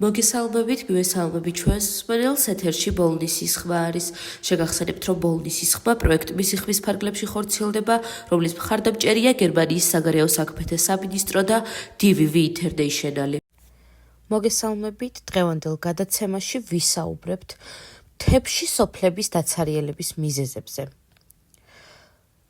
მოგესალმებით, გვესალმებით ჩვენს მსმენელს ეთერში ბოლნისის ხმა არის. შეგახსენებთ, რომ ბოლნისის ხმა პროექტ მისიხმის ფარგლებში ხორციელდება, რომლის მხარდამჭერია გერმანიის საგარეო საქმეთა სამინისტრო და DVV International. მოგესალმებით, დღევანდელ გადაცემაში ვისაუბრებთ მთებში სოფლების დაცარიელების მიზეზებზე.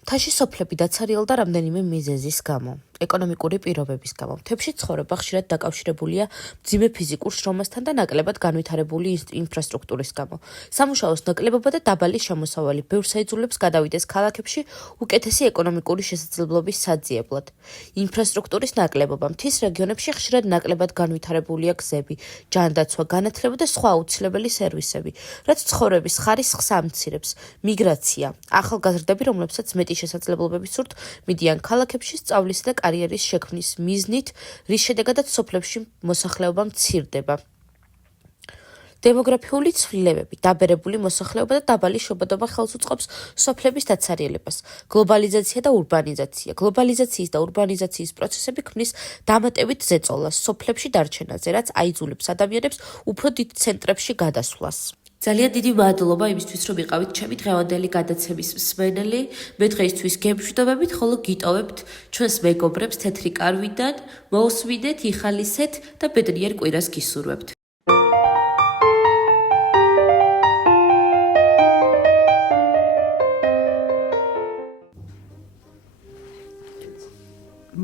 მთაში სოფლები დაცარიელდა რამდენიმე მიზეზის გამო. ეკონომიკური პირობების გამო. მთებში ცხოვრება ხშირად დაკავშირებულია მძიმე ფიზიკურ შრომასთან და ნაკლებად განვითარებული ინფრასტრუქტურის გამო. სამუშაოს ნაკლებობა და დაბალი შემოსავალი ბევრს აიძულებს გადავიდეს ქალაქებში უკეთესი ეკონომიკური შესაძლებლობის საძიებლად. ინფრასტრუქტურის ნაკლებობა. მთის რეგიონებში ხშირად ნაკლებად განვითარებულია გზები, ჯანდაცვა, განათლება და სხვა აუცილებელი სერვისები, რაც ცხოვრების ხარისხს ამცირებს. მიგრაცია. ახალგაზრდები, რომლებსაც მეტი შესაძლებლობები სურთ, მიდიან ქალაქებში სწავლისა და კარიერის შექმნის მიზნით, რის შედეგადაც სოფლებში მოსახლეობა მცირდება. დემოგრაფიული ცვლილებები, დაბერებული მოსახლეობა და დაბალი შობადობა ხელს უწყობს სოფლების დაცარიელებას. გლობალიზაცია და ურბანიზაცია. გლობალიზაციის და ურბანიზაციის პროცესები ქმნის დამატებით ზეწოლას სოფლებში დარჩენაზე, რაც აიძულებს ადამიანებს უფრო დიდ ცენტრებში გადასვლას. ძალიან დიდი მადლობა იმისთვის, რომ იყავით ჩემი დღევანდელი გადაცემის მსმენელი. მე დღეისთვის გემშვიდობებით, ხოლო გიტოვებთ ჩვენს მეგობრებს თეთრი კარვიდან, მოусვიდეთ, იხალისეთ და ბედნიერ კვირას გისურვებთ.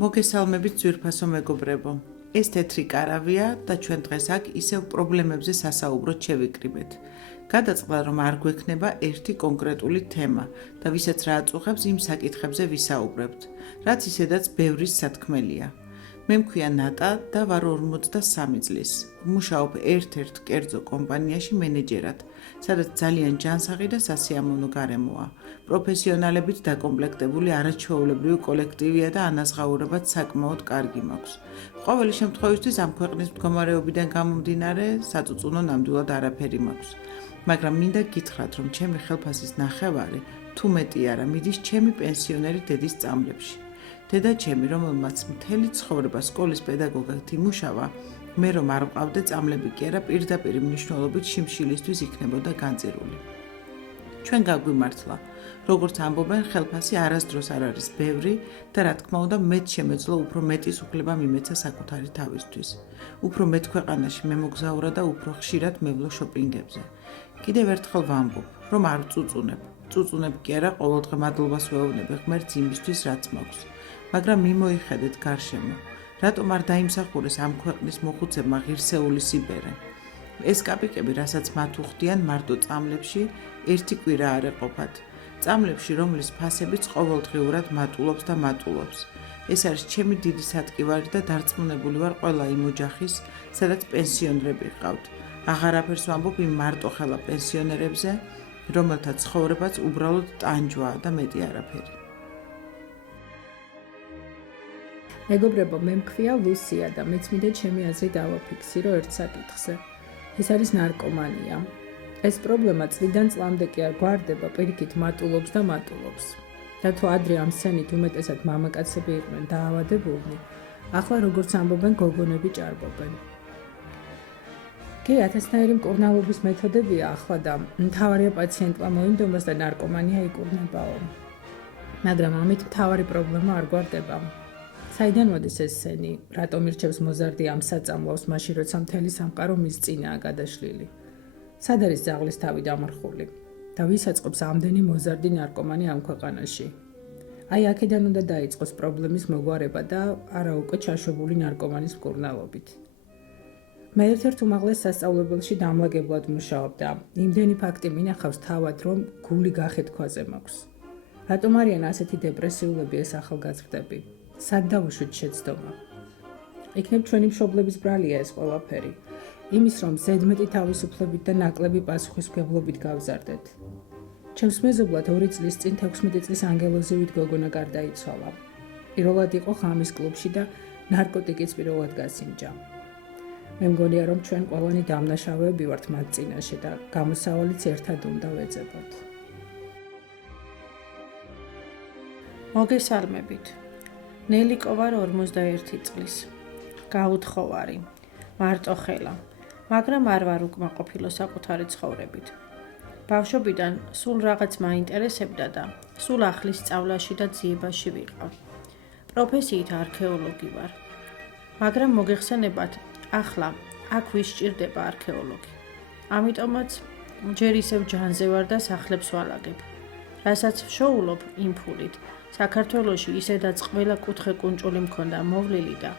მოგესალმებით ძვირფასო მეგობრებო. ეს თეთრი კარავია და ჩვენ დღეს აქ ისევ პრობლემებზე სასაუბროდ შევიკრიბეთ. გადაწყდა, რომ არ გვექნება ერთი კონკრეტული თემა და ვისაც რა აწუხებს იმ საკითხებზე ვისაუბრებთ, რაც ისედაც ბევრის სათქმელია. მე მქვია ნატა და ვარ 43 წლის. ვმუშაობ ერთ-ერთ კერძო კომპანიაში მენეჯერად, სადაც ძალიან ჯანსაღი და სასიამოვნო გარემოა. პროფესიონალებით დაკომპლექტებული არაჩვეულებრივი კოლექტივია და ანაზღაურებაც საკმაოდ კარგი მაქვს. ყოველი შემთხვევისთვის ამ ქვეყნის მდგომარეობიდან გამომდინარე, საწუწუნო ნამდვილად არაფერი მაქვს. მაგრამ მინდა გითხრათ, რომ ჩემი ხელფასის ნახევარი, თუ მეტი არა, მიდის ჩემი პენსიონერი დედის წამლებში. დედა ჩემი, რომელმაც მთელი ცხოვრება სკოლის პედაგოგად იმუშავა, მე რომ არ ვყავდე წამლები კი არა, პირდაპირ მნიშვნელობით შიმშილისთვის იქნებოდა განწირული. ჩვენ გაგვიმართლა, როგორც ამბობენ, ხელფასი არასდროს არ არის ბევრი და რა თქმა უნდა, მეც შემეძლო უფრო მეტის უფლება მიმეცა საკუთარი თავისთვის. უფრო მეტ ქვეყანაში მემოგზაურა და უფრო ხშირად მევლო შოპინგებზე. კიდევ ერთხელ ვამბობ, რომ არ ვწუწუნებ. წუწუნებ კი არა, ყოველდღე მადლობას ვეუბნებ ღმერთს იმისთვის, რაც მაქვს. მაგრამ მიმოიხედეთ გარშემო, რატომ არ დაიმსახურეს ამ ქვეყნის მოხუცებმა ღირსეული სიბერე? ეს კაპიკები, რასაც მათ უხდიან მარტო წამლებში, ერთი კვირა არ ეყოფათ. წამლებში, რომლის ფასებიც ყოველდღიურად მატულობს და მატულობს. ეს არის ჩემი დიდი სატკივარი და დარწმუნებული ვარ ყველა იმ ოჯახის, სადაც პენსიონერები ჰყავთ. აღარაფერს ვამბობ იმ მარტოხელა პენსიონერებზე, რომელთა ცხოვრებაც უბრალოდ ტანჯვაა და მეტი არაფერი. მეგობრებო, მე მქვია ლუსია და მეც მინდა ჩემი აზრი დავაფიქსირო ერთ საკითხზე. ეს არის ნარკომანია. ეს პრობლემა წლიდან წლამდე კი არ გვარდება, პირიქით მატულობს და მატულობს. და თუ ადრე ამ სცენით უმეტესად მამაკაცები იყვნენ დაავადებულნი, ახლა როგორც ამბობენ, გოგონები ჭარბობენ. კი, ათასნაირი მკურნალობის მეთოდებია ახლა და მთავარია პაციენტმა მოინდომოს და ნარკომანია იკურნებაო. მაგრამ ამით მთავარი პრობლემა არ გვარდება. საიდან მოდის ეს სცენი? რატომ ირჩევს მოზარდი ამ საწამლავს, მაშინ როცა მთელი სამყარო მის წინაა გადაშლილი? სად არის ძაღლის თავი დამარხული? და ვის აწყობს ამდენი მოზარდი ნარკომანი ამ ქვეყანაში? აი აქედან უნდა დაიწყოს პრობლემის მოგვარება და არა უკვე ჩაშვებული ნარკომანის მკურნალობით. მე ერთ-ერთ უმაღლეს სასწავლებელში დამლაგებლად მუშაობ და იმდენი ფაქტი მინახავს თავად, რომ გული გახეთქვაზე მაქვს. რატომ არიან ასეთი დეპრესიულები ეს ახალგაზრდები? სად დავუშვით შეცდომა? იქნებ ჩვენი მშობლების ბრალია ეს ყველაფერი. იმის, რომ ზედმეტი თავისუფლებით და ნაკლები პასუხისმგებლობით გავზარდეთ. ჩემს მეზობლად 2 წლის წინ 16 წლის ანგელოზივით გოგონა გარდაიცვალა. პირველად იყო ღამის კლუბში და ნარკოტიკიც პირველად გასინჯა. მე მგონია, რომ ჩვენ ყველანი დამნაშავეები ვართ მათ წინაშე და გამოსავალიც ერთად უნდა ვეძებოთ. მოგესალმებით. ნელიკო ვარ 41 წლის. გაუთხოვარი. მარტოხელა. მაგრამ არ ვარ უკმაყოფილო საკუთარი ცხოვრებით. ბავშვობიდან სულ რაღაც მაინტერესებდა და სულ ახლის სწავლაში და ძიებაში ვიყავ. პროფესიით არქეოლოგი ვარ. მაგრამ მოგეხსენებათ, ახლა აქ ვის სჭირდება არქეოლოგი. ამიტომაც ჯერ ისევ ჯანზე ვარ და სახლებს ვალაგებ. რასაც ვშოულობ იმ ფულით, საქართველოში ისედაც ყველა კუთხე კუნჭული მქონდა მოვლილი და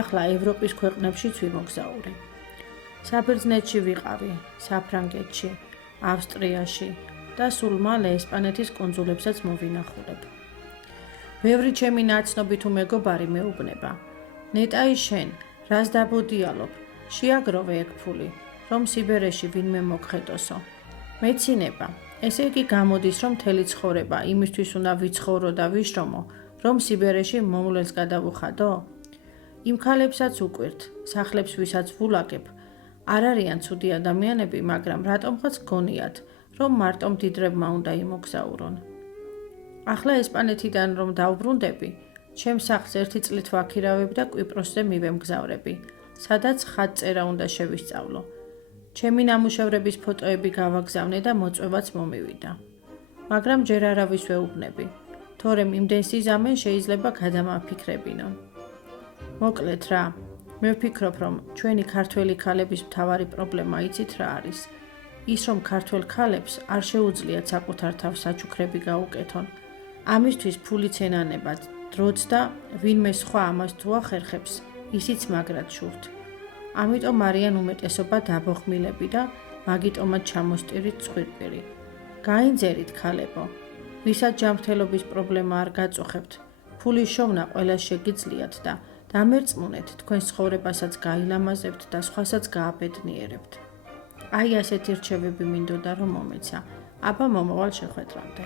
ახლა ევროპის ქვეყნებშიც ვიმოგზაურე. საბერძნეთში ვიყავი, საფრანგეთში, ავსტრიაში და სულ მალე ესპანეთის კუნძულებსაც მოვინახულებ. ბევრი ჩემი ნაცნობი თუ მეგობარი მეუბნება. ნეტაი შენ, რას დაბოდიალობ? შეაგროვე ეგ ფული, რომ სიბერეში ვინმე მოგხედოსო. მეცინება, ესე იგი გამოდის, რომ მთელი ცხოვრება იმისთვის უნდა ვიცხოვრო და ვიშრომო, რომ სიბერეში მომვლელს გადავუხადო? იმ ქალებსაც უკვირთ, სახლებს ვისაც ვულაგებ, არ არიან ცუდი ადამიანები, მაგრამ რატომღაც გონიათ, რომ მარტო მდიდრებმა უნდა იმოგზაურონ. ახლა ესპანეთიდან რომ დავბრუნდები, ჩემ სახლს 1 წლით ვაქირავებ და კვიპროსზე მივემგზავრები, სადაც ხატწერა უნდა შევისწავლო. ჩემი ნამუშევრების ფოტოები გავაგზავნე და მოწვევაც მომივიდა. მაგრამ ჯერ არავის ვეუბნები, თორემ იმდენ სიზამენ შეიძლება გადამაფიქრებინო. მოკლედ რა, მე ვფიქრობ, რომ ჩვენი ქართველი ქალების მთავარი პრობლემა იცით რა არის? ის რომ ქართველ ქალებს არ შეუძლიათ საკუთარ თავს საჩუქრები გაუკეთონ. ამისთვის ფულიც ენანებათ, დროც და ვინმე სხვა ამას თუ ახერხებს, ისიც მაგრად შურთ. ამიტომ არიან უმეტესობა დაბოხმილები და მაგიტომაც ჩამოსტირით ცხვირპირი. გაინძერით ქალებო, ვისაც ჯანმრთელობის პრობლემა არ გაწუხებთ, ფულის შოვნა ყველას შეგიძლიათ და დამერწმუნეთ, თქვენს ცხოვრებასაც გაილამაზებთ და სხვასაც გააბედნიერებთ. აი ასეთი რჩევები მინდოდა რომ მომეცა. აბა მომავალ შეხვედრამდე.